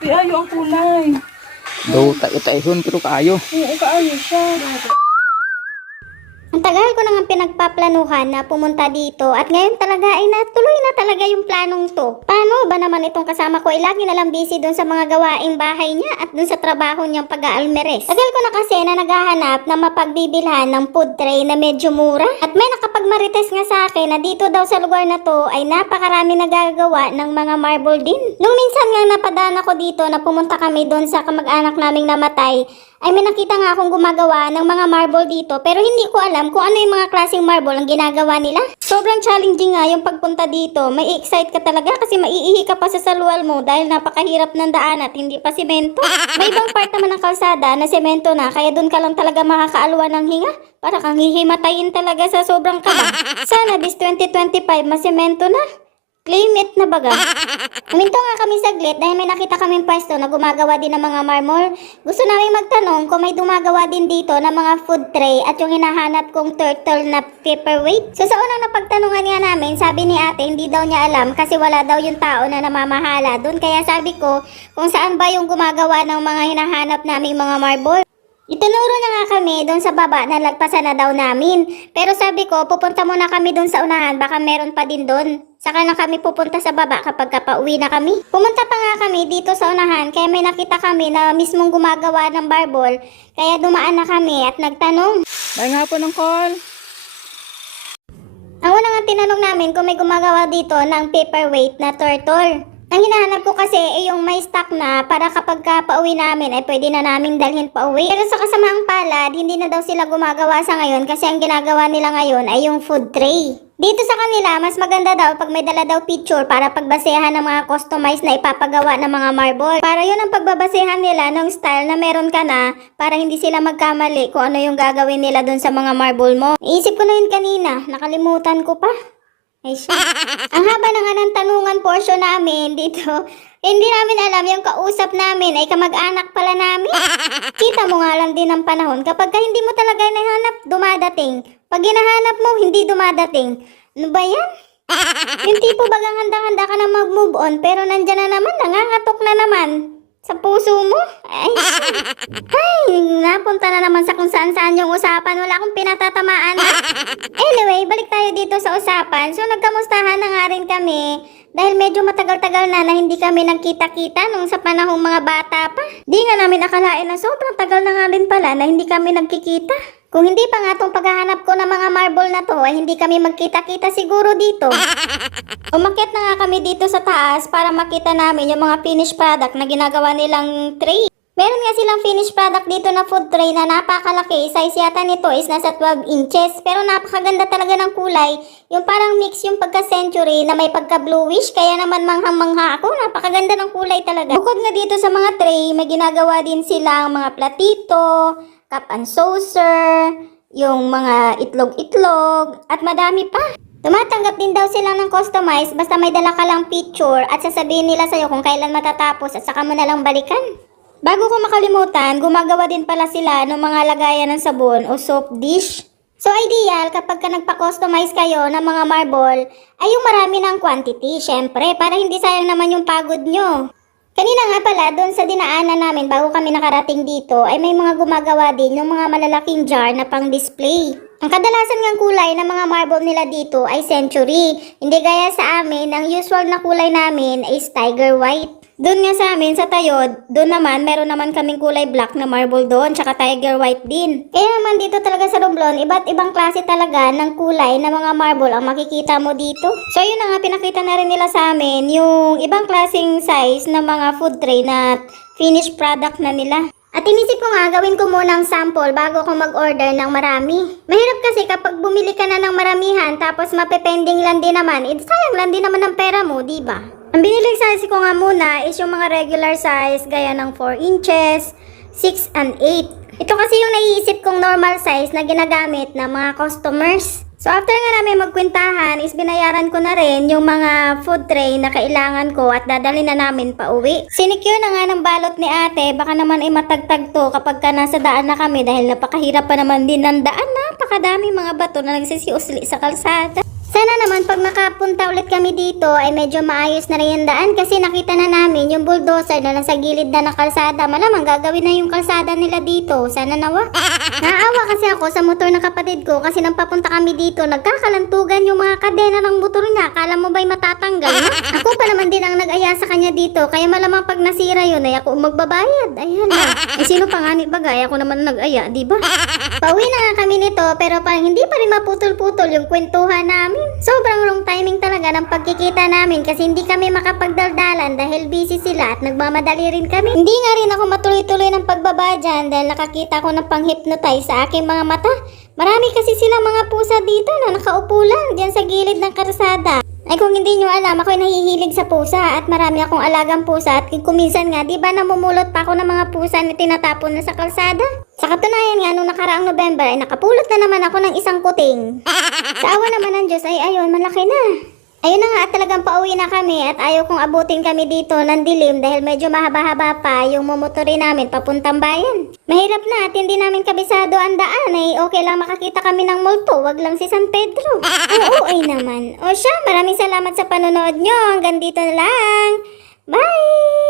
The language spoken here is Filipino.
Di ayo ang kulay. Do tayo-tayhon pero kaayo. Oo, kaayo siya. Ang tagal ko na nga pinagpaplanuhan na pumunta dito at ngayon talaga ay natuloy na talaga yung planong to. Paano ba naman itong kasama ko ay lagi na lang busy dun sa mga gawaing bahay niya at dun sa trabaho niyang pag-aalmeres. Tagal ko na kasi na naghahanap na mapagbibilhan ng food tray na medyo mura at may nakapagmarites nga sa akin na dito daw sa lugar na to ay napakarami nagagawa ng mga marble din. Nung minsan nga napadaan ako dito na pumunta kami dun sa kamag-anak naming namatay, ay may nakita nga akong gumagawa ng mga marble dito pero hindi ko alam kung ano yung mga klaseng marble ang ginagawa nila. Sobrang challenging nga yung pagpunta dito. May excite ka talaga kasi maiihi ka pa sa salual mo dahil napakahirap ng daan at hindi pa semento. May ibang part naman ng kalsada na semento na kaya doon ka lang talaga makakaalwa ng hinga. Para kang hihimatayin talaga sa sobrang kaba. Sana this 2025 masemento na. Claim it na baga. Huminto nga kami saglit dahil may nakita kaming pwesto na gumagawa din ng mga marmol. Gusto namin magtanong kung may dumagawa din dito ng mga food tray at yung hinahanap kong turtle na paperweight. So sa unang napagtanungan nga namin, sabi ni ate hindi daw niya alam kasi wala daw yung tao na namamahala doon. Kaya sabi ko kung saan ba yung gumagawa ng mga hinahanap naming mga marble. Itinuro na nga kami doon sa baba na lagpasan na daw namin. Pero sabi ko, pupunta muna kami doon sa unahan, baka meron pa din doon. Saka na kami pupunta sa baba kapag pauwi na kami. Pumunta pa nga kami dito sa unahan, kaya may nakita kami na mismong gumagawa ng marble. Kaya dumaan na kami at nagtanong. May nga po ng call. Ang una nga tinanong namin kung may gumagawa dito ng paperweight na turtle. Ang hinahanap ko kasi ay yung may stock na para kapag pauwi namin ay pwede na naming dalhin pa uwi. Pero sa kasamaang palad, hindi na daw sila gumagawa sa ngayon kasi ang ginagawa nila ngayon ay yung food tray. Dito sa kanila, mas maganda daw pag may dala daw picture para pagbasehan ng mga customized na ipapagawa ng mga marble. Para yun ang pagbabasehan nila ng style na meron ka na para hindi sila magkamali kung ano yung gagawin nila dun sa mga marble mo. Iisip ko na yun kanina, nakalimutan ko pa. Ay siya. Ang haba na nga ng tanungan portion namin dito. Hindi namin alam yung kausap namin ay kamag-anak pala namin. Kita mo nga lang din ang panahon. Kapag hindi mo talaga nahanap, dumadating. Pag hinahanap mo, hindi dumadating. Ano ba yan? Yung tipo bagang handa-handa ka na mag-move on pero nandyan na naman, nangangatok na naman. Sa puso mo? Ay, napunta na naman sa kung saan-saan yung usapan. Wala akong pinatatamaan. Anyway, balik tayo dito sa usapan. So, nagkamustahan na nga rin kami. Dahil medyo matagal-tagal na hindi kami nagkita-kita nung sa panahong mga bata pa. Di nga namin akalain na sobrang tagal na nga rin pala na hindi kami nagkikita. Kung hindi pa nga itong paghahanap ko ng mga marble na to, ay hindi kami magkita-kita siguro dito. Umakyat na nga kami dito sa taas para makita namin yung mga finished product na ginagawa nilang tray. Meron nga silang finished product dito na food tray na napakalaki. Size yata nito is nasa 12 inches. Pero napakaganda talaga ng kulay. Yung parang mix yung pagka-century na may pagka-bluish. Kaya naman manghang-mangha ako. Napakaganda ng kulay talaga. Bukod nga dito sa mga tray, may ginagawa din silang mga platito, cup and saucer, yung mga itlog-itlog, at madami pa. Tumatanggap din daw sila ng customize basta may dala ka lang picture at sasabihin nila sa'yo kung kailan matatapos at saka mo na lang balikan. Bago ko makalimutan, gumagawa din pala sila ng mga lagayan ng sabon o soap dish. So ideal kapag ka nagpa-customize kayo ng mga marble ay yung marami ng quantity, syempre, para hindi sayang naman yung pagod nyo. Kanina nga pala, doon sa dinaanan namin bago kami nakarating dito, ay may mga gumagawa din yung mga malalaking jar na pang display. Ang kadalasan ng kulay ng mga marble nila dito ay century. Hindi gaya sa amin, ang usual na kulay namin is tiger white. Doon nga sa amin, sa Tayod, doon naman, meron naman kaming kulay black na marble doon, tsaka tiger white din. Kaya naman dito talaga sa Romblon, iba't ibang klase talaga ng kulay na mga marble ang makikita mo dito. So yun na nga, pinakita na rin nila sa amin yung ibang klaseng size ng mga food tray na finished product na nila. At inisip ko nga, gawin ko muna ang sample bago ko mag-order ng marami. Mahirap kasi kapag bumili ka na ng maramihan tapos mapepending lang din naman, sayang lang din naman ang pera mo, diba? Ang biniling size ko nga muna is yung mga regular size gaya ng 4 inches, 6 and 8. Ito kasi yung naiisip kong normal size na ginagamit ng mga customers. So after nga namin magkwentahan is binayaran ko na rin yung mga food tray na kailangan ko at dadalhin na namin pa uwi. Sinicure na nga ng balot ni ate, baka naman ay matagtag to kapag ka nasa daan na kami dahil napakahirap pa naman din ng daan. Napakadami mga bato na nagsisiusli sa kalsada. Sana naman pag makapunta ulit kami dito ay medyo maayos na rin yung daan kasi nakita na namin yung bulldozer na nasa gilid na ng kalsada. Malamang gagawin na yung kalsada nila dito. Sana nawa. Naawa kasi ako sa motor ng kapatid ko kasi nang papunta kami dito nagkakalantugan yung mga kadena ng motor niya. Akala mo ba'y matatanggal na? Ako pa naman din ang nag-aya sa kanya dito kaya malamang pag nasira yun ay ako magbabayad. Ayan na. Eh sino pa nga ni bagay? Ako naman nag-aya, di ba? Pauwi na nga kami nito pero parang hindi pa rin maputol-putol yung kwentuhan namin. Sobrang wrong timing talaga ng pagkikita namin kasi hindi kami makapagdaldalan dahil busy sila at nagmamadali rin kami. Hindi nga rin ako matuloy-tuloy ng pagbaba dyan dahil nakakita ko ng pang-hypnotize sa aking mga mata. Marami kasi silang mga pusa dito na nakaupo lang dyan sa gilid ng karsada. Ay kung hindi nyo alam, ako'y nahihilig sa pusa at marami akong alagang pusa at kuminsan nga, di ba namumulot pa ako ng mga pusa na tinatapon na sa kalsada? Sa katunayan nga, nung nakaraang November ay nakapulot na naman ako ng isang kuting. Sa awa naman ng Diyos ay ayun, malaki na. Ayun na nga at talagang pauwi na kami at ayaw kong abutin kami dito ng dilim dahil medyo mahaba-haba pa yung mumotorin namin papuntang bayan. Mahirap na at hindi namin kabisado ang daan ay okay lang makakita kami ng multo, wag lang si San Pedro. Oo ay naman. O siya, maraming salamat sa panonood nyo. Hanggang dito na lang. Bye!